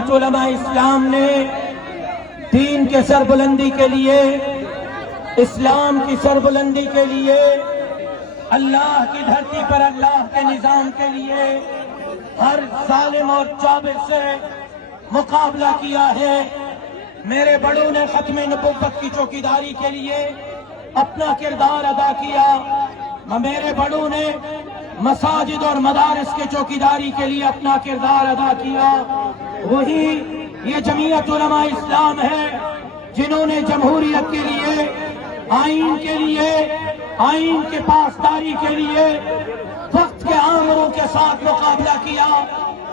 जमीयत उलमा इस्लाम ने दीन के सरबुलंदी के लिए, इस्लाम की सरबुलंदी के लिए, अल्लाह की धरती पर अल्लाह के निजाम के लिए हर जालिम और जाबिर से मुकाबला किया है। मेरे बड़ों ने खत्म नबुव्वत की चौकीदारी के लिए अपना किरदार अदा किया। मेरे बड़ों ने मसाजिद और मदारिस के चौकीदारी के लिए अपना किरदार अदा किया। वही ये जमीयत उलमा इस्लाम है जिन्होंने जमहूरियत के लिए, आइन के लिए, आइन के पासदारी के लिए वक्त के आमरों के साथ मुकाबला किया।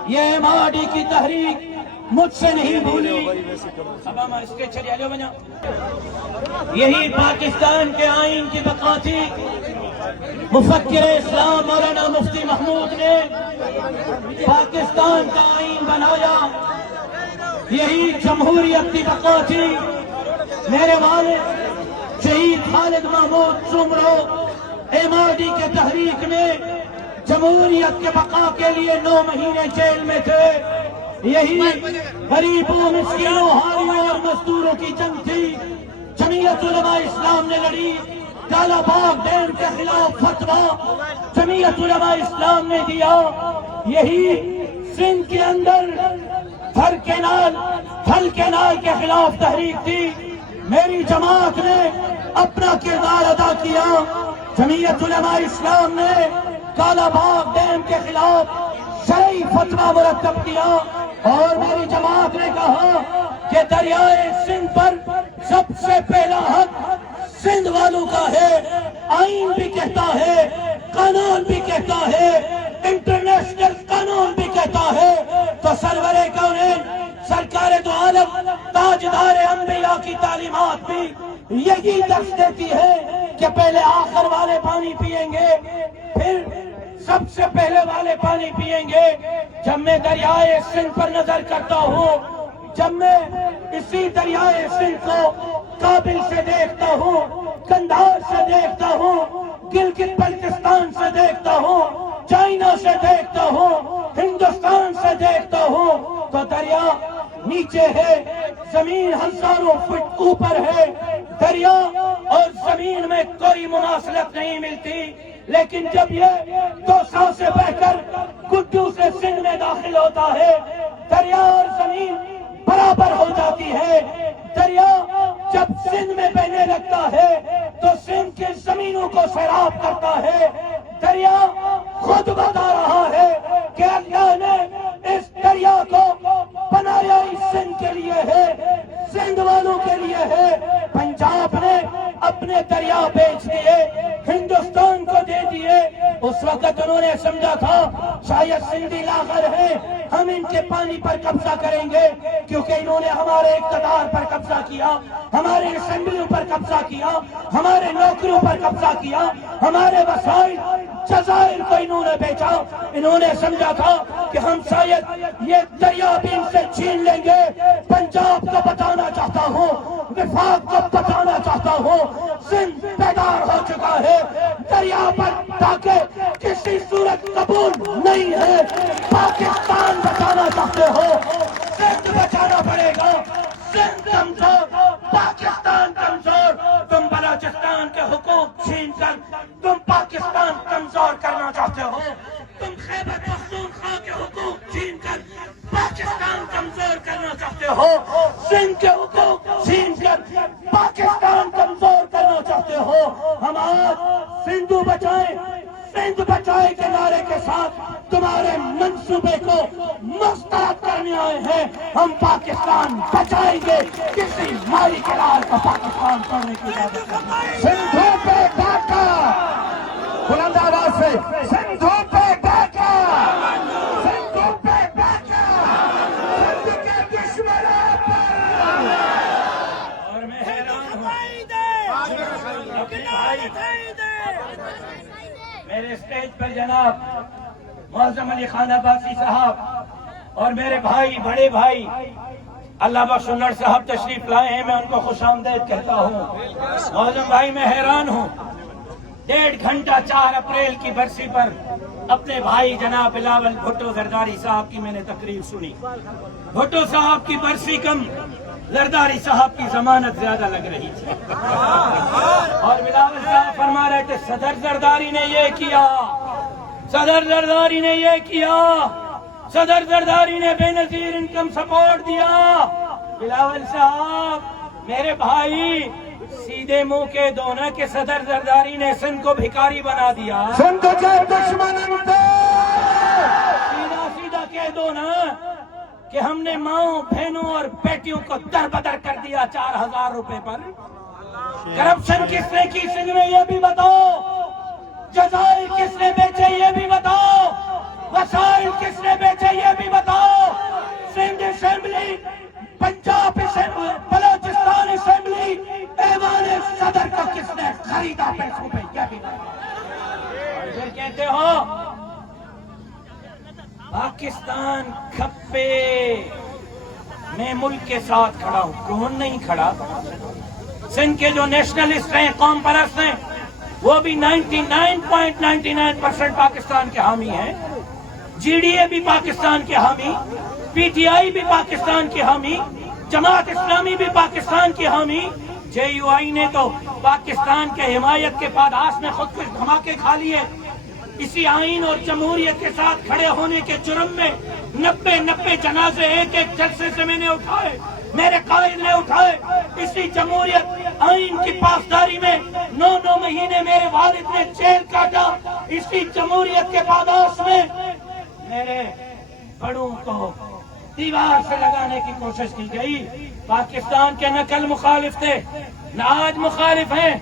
ये एमआरडी की तहरीक मुझसे नहीं भूली। यही पाकिस्तान के आइन की बका थी। मुफक्किर इस्लाम मौलाना मुफ्ती महमूद ने पाकिस्तान का आइन बनाया। यही जमहूरियत की बका थी। मेरे वालिद शहीद खालिद महमूद सुमरो एमआरडी के तहरीक में जमहूरियत के बका के लिए 9 महीने जेल में थे। यही गरीबों, मिस्कीनों, हारियों और मजदूरों की जंग थी। जमीयत उलमा इस्लाम ने लड़ी। कालाबाग डैम के खिलाफ फतवा जमीयत उलमा इस्लाम ने दिया। यही सिंध के अंदर थल केनाल के खिलाफ तहरीक थी। मेरी जमात ने अपना किरदार अदा किया। जमीयत उलमा इस्लाम ने कालाबाग डैम के खिलाफ शरई फतवा मुरतब किया और मेरी जमात ने कहा कि दरियाए सिंध पर सबसे पहला हक सिंध वालों का है। आइन भी कहता है, कानून भी कहता है, इंटरनेशनल कानून भी कहता है। तो सरवरे कौनैन, सरकार दो आलम, ताजदार अंबिया की तालीमात भी यही दर्ज देती है कि पहले आखिर वाले पानी पिएंगे, फिर सबसे पहले वाले पानी पिएंगे। जब मैं दरियाए सिंध पर नजर करता हूँ, जब मैं इसी दरियाए सिंध को काबिल से देखता हूँ, कंधार से देखता हूँ, गिलगित बल्तिस्तान से देखता हूँ, चाइना से देखता हूँ, हिंदुस्तान से देखता हूँ, तो दरिया नीचे है, जमीन हजारों फुट ऊपर है। दरिया और जमीन में कोई मुमासलत नहीं मिलती। लेकिन जब ये 200 से बहकर गुड्डू से सिंध में दाखिल होता है, दरिया और जमीन बराबर हो जाती है। दरिया जब सिंध में बहने लगता है तो सिंध की जमीनों को सैराब करता है। दरिया खुद बता रहा है कि अल्लाह ने इस दरिया को बनाया इस सिंध के लिए है, सिंध वालों के लिए है। पंजाब ने अपने दरिया बेच दिए, हिंदुस्तान को दे दिए। उस वक्त उन्होंने समझा था शायद सिंधी लागर है, हम इनके पानी पर कब्जा करेंगे, क्योंकि इन्होंने हमारे इक़्तिदार पर कब्जा किया, हमारे असेंबलियों पर कब्जा किया, हमारे नौकरियों पर कब्जा किया, हमारे वसाइल जज़ाइर को इन्होंने बेचा। इन्होंने समझा था कि हम शायद ये दरिया भी इनसे छीन लेंगे। पंजाब को बताना चाहता हूँ, विफाक को बताना चाहता हूँ, सिंध बेदार हो चुका है। दरिया पर ताके किसी सूरत कबूल नहीं है। पाकिस्तान बचाना चाहते हो, सिंध बचाना पड़ेगा। सिंध कमजोर, पाकिस्तान कमजोर। तुम बलोचिस्तान के हुकूक छीन कर तुम पाकिस्तान कमजोर करना चाहते हो। तुम खैबर पख्तूनख्वा के हुकूक छीन कर पाकिस्तान कमजोर करना चाहते हो। सिंध के हुकूक छीन कर पाकिस्तान कमजोर करना चाहते हो। हम आज सिंधु बचाएं, सिंध बचाए के नारे के साथ तुम्हारे मंसूबे को मुस्तरद करने आए हैं। हम पाकिस्तान बचाएंगे, किसी मारी के लाल का पाकिस्तान करने की इजाजत नहीं। सिंधु पे डाका, बुलंद आवाज से सिंधु पे डाका, सिंधु पे डाका, सिंध के दुश्मनों पर। और मैं हैरान हूं, मेरे स्टेज पर जनाब मौज़म अली खान अब्बासी साहब और मेरे भाई, बड़े भाई अल्लाह बख्श उन्नड़ साहब तशरीफ लाए हैं। मैं उनको खुशामदीद कहता हूँ। मौज़म भाई, मैं हैरान हूँ, 1.5 گھنٹہ 4 اپریل کی برسی پر اپنے بھائی جناب بلاول بھٹو زرداری صاحب کی میں نے تقریر سنی. بھٹو صاحب کی برسی کم، زرداری صاحب کی ضمانت زیادہ لگ رہی تھی. اور بلاول صاحب فرما رہے تھے صدر زرداری نے یہ کیا، صدر زرداری نے یہ کیا، صدر زرداری نے بے نظیر انکم سپورٹ دیا. بلاول صاحب میرے بھائی سیدھے منہ کے دو نا کہ صدر زرداری نے سندھ کو بھکاری بنا دیا. سندھ کے دشمن سیدھا سیدھا کہہ دو نا کہ ہم نے ماؤں بہنوں اور بیٹیوں کو در بدر کر دیا 4,000 روپے پر. کرپشن کس نے کی سندھ میں یہ بھی بتاؤ، جزائر کس نے بیچے یہ بھی بتاؤ، وسائل کس نے بیچے یہ بھی بتاؤ. Sindh assembly, Punjab assembly, Balochistan assembly, ایوان صدر کو کس نے خریدا پیسوں پہ یہ بھی بتاؤ. اور پھر کہتے ہو پاکستان کھپے، میں ملک کے ساتھ کھڑا ہوں. کون نہیں کھڑا؟ سندھ کے جو نیشنلسٹ ہیں، قوم پرست ہیں، وہ بھی 99.99% پاکستان کے حامی ہیں. جی ڈی اے بھی پاکستان کے حامی، پی ٹی آئی بھی پاکستان کے حامی، جماعت اسلامی بھی پاکستان کی حامی. جے یو آئی نے تو پاکستان کے حمایت کے پاداش میں خود کچھ دھماکے کھا لیے. اسی آئین اور جمہوریت کے ساتھ کھڑے ہونے کے جرم میں 90 جنازے ایک جلسے سے میں نے اٹھائے، میرے قائد نے اٹھائے. اسی جمہوریت آئین کی پاسداری میں 9 مہینے میرے والد نے جیل کاٹا. اسی جمہوریت کے پاداش میں میرے بڑوں کو دیوار سے لگانے کی کوشش کی گئی. پاکستان کے نہ کل مخالف تھے، نہ آج مخالف ہیں،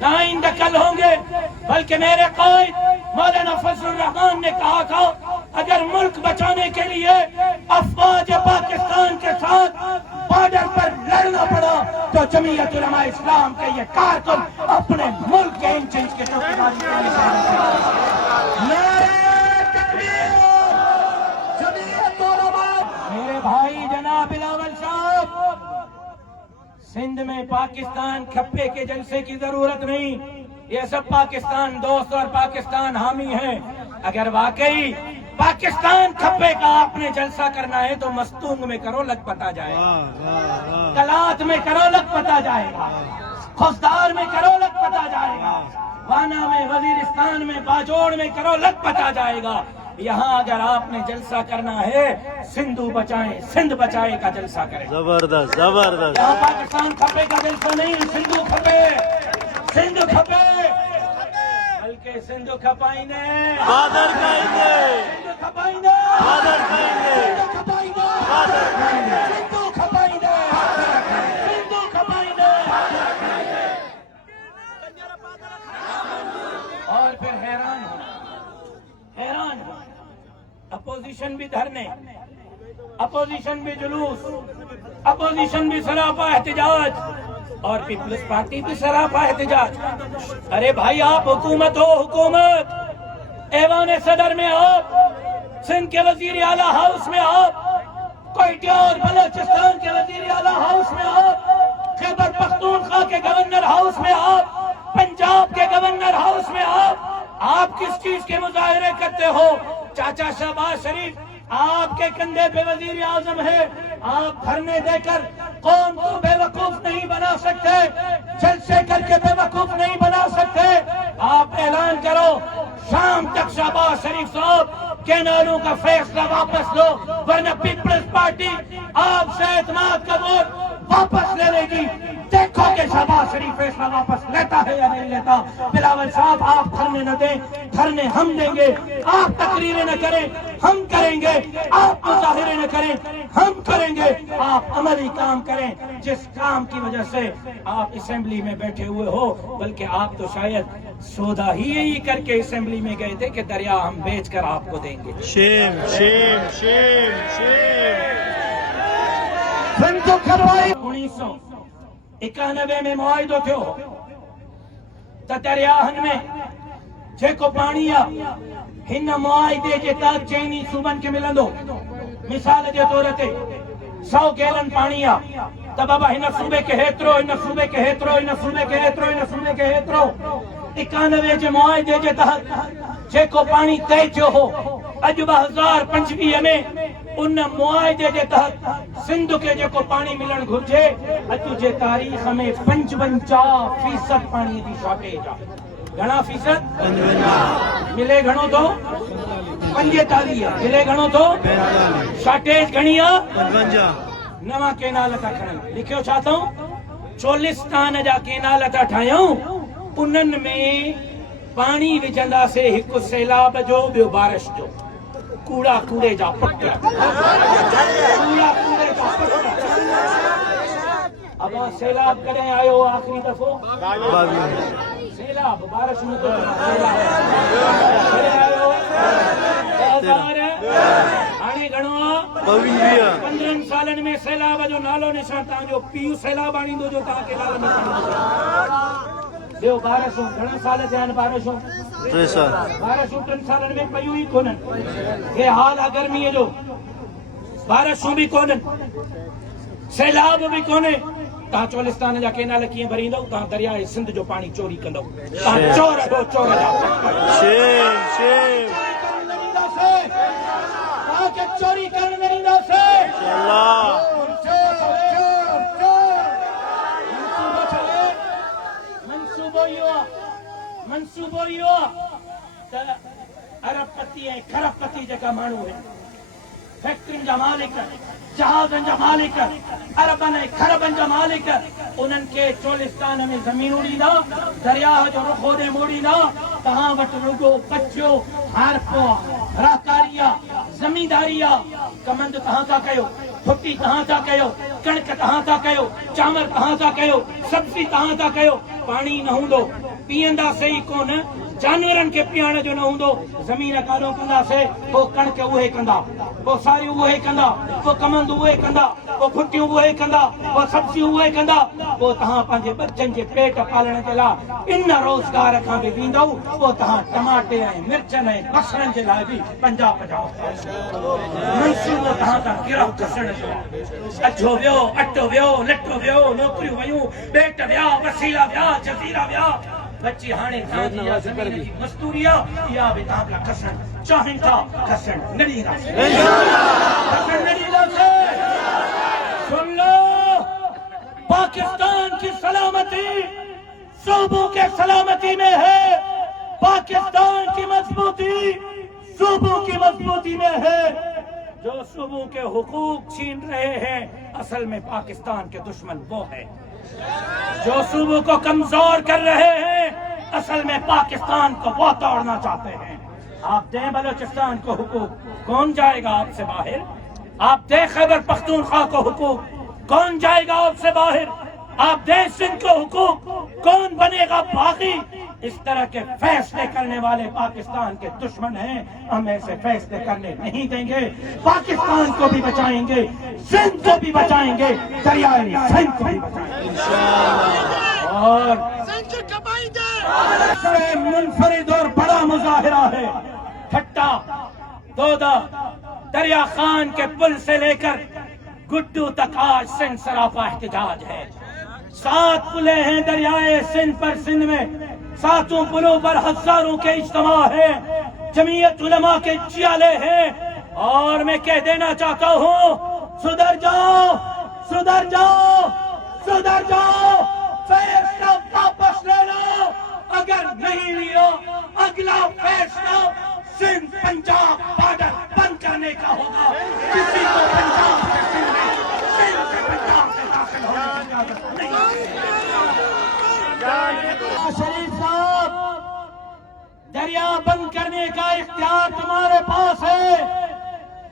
نہ آئندہ کل ہوں گے. بلکہ میرے قائد مولانا فضل الرحمان نے کہا تھا اگر ملک بچانے کے لیے افواج پاکستان کے ساتھ بارڈر پر لڑنا پڑا تو جمعیت علماء اسلام کے یہ کارکن اپنے ملک کے ان چیز کے چوکیداری کرنے میرے بھائی جناب بلاول صاحب، سندھ میں پاکستان کھپے کے جلسے کی ضرورت نہیں. یہ سب پاکستان دوست اور پاکستان حامی ہیں. اگر واقعی پاکستان کھپے کا آپ نے جلسہ کرنا ہے تو مستونگ میں کرو، لگ پتا جائے گا. کلات میں کرو، لگ پتا جائے گا. خوزدار میں کرو، لگ پتا جائے گا. وانا میں، وزیرستان میں، باجوڑ میں کرو، لگ پتا جائے گا. یہاں اگر آپ نے جلسہ کرنا ہے سندھو بچائیں، سندھ بچائے کا جلسہ کریں. زبردست زبردست. یہاں پاکستان کھپے کا جلسہ نہیں، سندھو کھپے، سندھ کھپے، بلکہ سندھ کھپائیں گے، بادر کھائیں گے، سندھ کھپائیں گے، بادر کھائیں گے، سندھ کھپائیں گے، بادر کھائیں گے، سندھ کھپائیں گے، سندھ کھپائیں گے. اور پھر حیران ہو، اپوزیشن بھی دھرنے، اپوزیشن بھی جلوس، اپوزیشن بھی سراپا احتجاج، اور پیپلز پارٹی بھی سراپا احتجاج. ارے بھائی آپ حکومت ہو، حکومت ایوان صدر میں آپ، سندھ کے وزیر اعلیٰ ہاؤس میں آپ، کوئٹہ اور بلوچستان کے وزیر اعلیٰ ہاؤس میں آپ، خیبر پختونخوا کے گورنر ہاؤس میں آپ، پنجاب کے گورنر ہاؤس میں آپ کس چیز کے مظاہرے کرتے ہو؟ چاچا شہباز شریف آپ کے کندھے پہ وزیر اعظم ہے. آپ دھرنے دے کر قوم کو بے وقوف نہیں بنا سکتے، جلسے کر کے بے وقوف نہیں بنا سکتے. آپ اعلان کرو شام تک شہباز شریف صاحب کینالوں کا فیصلہ واپس لو، ورنہ پیپلز پارٹی آپ سے اعتماد کا ووٹ واپس لے لے گی. دیکھو کہ شہباز شریف فیصلہ واپس لیتا ہے یا نہیں لیتا. بلاول صاحب آپ دھرنے نہ دیں، دھرنے ہم دیں گے. آپ تقریریں نہ کریں، ہم کریں گے. آپ مظاہرے نہ کریں، ہم کریں گے. آپ عملی کام کریں جس کام کی وجہ سے آپ اسمبلی میں بیٹھے ہوئے ہو. بلکہ آپ تو شاید سودا ہی یہی کر کے اسمبلی میں گئے تھے کہ دریا ہم بیچ کر آپ کو دیں گے. شیم شیم شیم شیم. 1991 میں معاہدو تھو تا دریاہن میں جيڪو پاڻي هن معاهدي جي تحت چيني صوبن کي ملندو. مثال جي طور تي 100 گيلن پاڻي تا بابا هن صوبے کي هيترو، هن صوبے کي هيترو، هن صوبے کي هيترو، هن صوبے کي هيترو. 91 जे मुआहिदे जे तहत जेको पाणी तय थियो हो, अॼु 2025 में उन मुआहिदे जे तहत सिंध खे जेको पाणी मिलणु घुर्जे, अॼु जे तारीख़ में 55% पाणीअ जी शॉर्टेज आहे। घणा फीसद? 55। मिले घणो थो? 45। मिले घणो थो? शॉर्टेज घणी आहे? 55। नवां केनाल था खणनि। लिखियो छा अथऊं? चोलिस्तान जा केनाल था ठाहियूं, उन्हनि में पाणी विझंदासीं, हिकु सैलाब जो, ॿियो बारिश जो। कूड़ा कूड़े जा पुट, कूड़ा कूड़े जा पुट। अब सैलाब कॾहिं आयो आख़िरी दफ़ो? सैलाब बारिश में तो सैलाब आयो। हाणे घणो आहे? 15 सालनि में सैलाब जो नालो निशान तव्हांजो पीउ सैलाब आणींदो जो तव्हांखे नालो निशान। ॿियो बारिशूं घणा साल थिया आहिनि? बारिशूं 3 साल। बारिशूं 3 सालनि में पयूं ई कोन्हनि। हे हाल आहे गर्मीअ जो। बारिशूं बि कोन्हनि, सैलाब बि कोन्हे। तव्हां चोलिस्तान जा केनाल कीअं भरींदव? तव्हां दरियाए सिंध जो पाणी चोरी कंदव। तव्हां चोर हो, चोर जा। तव्हांखे चोरी करण न ॾींदासीं। मंसूबो इहो आहे त अरबपति ऐं खरबपति जेका माण्हू आहिनि, फैक्ट्रियुनि जा मालिक, जहाज़नि जा मालिक, अरबनि ऐं खरबनि जा मालिक, उन्हनि खे चोलिस्तान में ज़मीनूं ॾींदा, दरियाह जो रुख़ होॾे मोड़ींदा। तव्हां वटि रुॻो कचो हारपो राहकारी आहे, ज़मींदारी आहे। कमंद तव्हां था कयो, फुटी तव्हां था कयो, कणिक तव्हां था कयो, चांवर तव्हां था कयो, सब्ज़ी तव्हां था कयो। पाणी न हूंदो, पीअंदासीं ई कोन, जानवरनि खे पीअण जो न हूंदो। ज़मीन काॾो कंदासीं, पोइ कणिक उहे कंदा, पोइ सारियूं उहे कंदा, पोइ कमंद उहे कंदा, पोइ फुटियूं उहे कंदा, पोइ सब्जियूं उहे कंदा। पोइ तव्हां पंहिंजे बच्चनि जे पेट पालण जे लाइ इन रोज़गार खां बि ॾींदव। पोइ तव्हां टमाटे ऐं मिर्चनि ऐं बसरनि जे लाइ बि 50-50 मंसूबो तव्हां खां गिरफ़ कसण जो। अछो वियो, अटो वियो, लटो वियो, नौकरियूं वियूं, पेट विया, वसीला विया, जज़ीरा विया। बची हाणे तव्हांजी इहा ज़मीन जी मज़दूरी आहे, इहा बि तव्हां खां खसण चाहिनि था, खसण न ॾींदासीं। खसण न ॾींदासीं। सुन लो, पाकिस्तान की सलामती सूबों के सलामती में है। पाकिस्तान की मजबूती सूबों की मजबूती में है। जो सूबों के हुकूक छीन रहे हैं, असल में पाकिस्तान के दुश्मन वो है। जो सूबों को कमजोर कर रहे हैं, असल में पाकिस्तान को वो तोड़ना चाहते हैं। आप दें बलूचिस्तान को हुकूक, कौन जाएगा आपसे बाहर? आप दें खैबर पख्तूनख्वा को हुकूक, कौन जाएगा आपसे बाहर? आप दें सिंध को हुकूक, कौन बनेगा बागी? इस तरह के फैसले करने वाले पाकिस्तान के दुश्मन हैं। हम ऐसे फैसले करने नहीं देंगे। पाकिस्तान को भी बचाएंगे, सिंध को भी बचाएंगे, दरियाए सिंध को भी बचाएंगे। और मुनफरिद और बड़ा मुजाहिरा है। ठट्टा दोदा दरिया खान के पुल से लेकर गुड्डू तक आज सिंध सरापा एहतजाज है। 7 पुले हैं दरियाए सिंध पर। सिंध में 7 पुलों पर हजारों के इज्तिमा है, जमीयत उलमा के जियाले हैं। और मैं कह देना चाहता हूँ, सुधर जाओ, सुधर जाओ, सुधर जाओ। फैसला वापस ले लो। अगर नहीं लियो, अगला फैसला सिंध पंजाब बॉर्डर बंद करने का होगा। किसी को पंजाब से सिंध में, सिंध से पंजाब से दाखिल होने की इजाजत नहीं। शरीफ साहब, दरिया बंद करने का इख्तियार तुम्हारे पास है,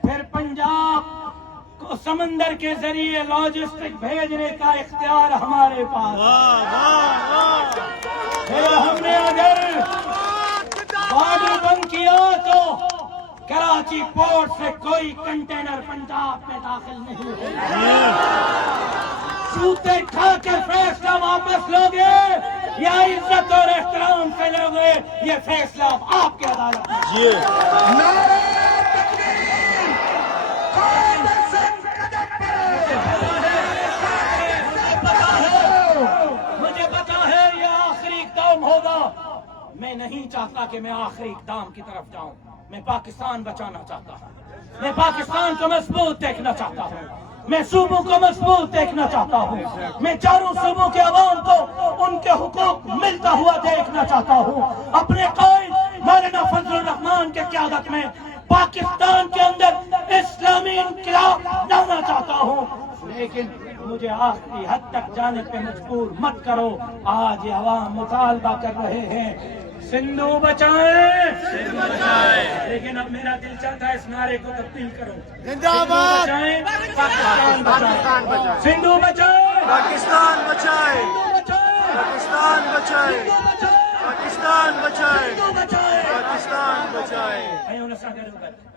फिर पंजाब को समंदर के जरिए लॉजिस्टिक भेजने का इख्तियार हमारे पास है। फिर हमने अगर बॉर्डर बंद किया तो कराची पोर्ट से कोई कंटेनर पंजाब में दाखिल नहीं होगा। जूते खाकर फैसला वापस लोगे या इज्जत और एहतराम से लोगे, ये फैसला आपकी अदालत में। मुझे पता है ये आखिरी काम होगा। نہیں چاہتا کہ میں آخری اقدام کی طرف جاؤں. میں پاکستان بچانا چاہتا ہوں. میں پاکستان کو مضبوط دیکھنا چاہتا ہوں. میں صوبوں کو مضبوط دیکھنا چاہتا ہوں. میں چاروں صوبوں کے عوام کو ان کے حقوق ملتا ہوا دیکھنا چاہتا ہوں. اپنے قائد مولانا فضل الرحمان کے قیادت میں پاکستان کے اندر اسلامی انقلاب لانا چاہتا ہوں. لیکن مجھے آخری حد تک جانے پہ مجبور مت کرو. آج یہ عوام مطالبہ کر رہے ہیں سندھو بچائیں. لیکن اب میرا دل چاہتا ہے اس نعرے کو تبدیل کرو. زندہ باد. بچائیں پاکستان بچائیں. سندھو بچائیں پاکستان بچائے. سندھو بچائیں پاکستان بچائے. سندھو بچائیں پاکستان بچائے. سندھو بچائیں. پاکستان بچائے. ایوں نہ سا کرو.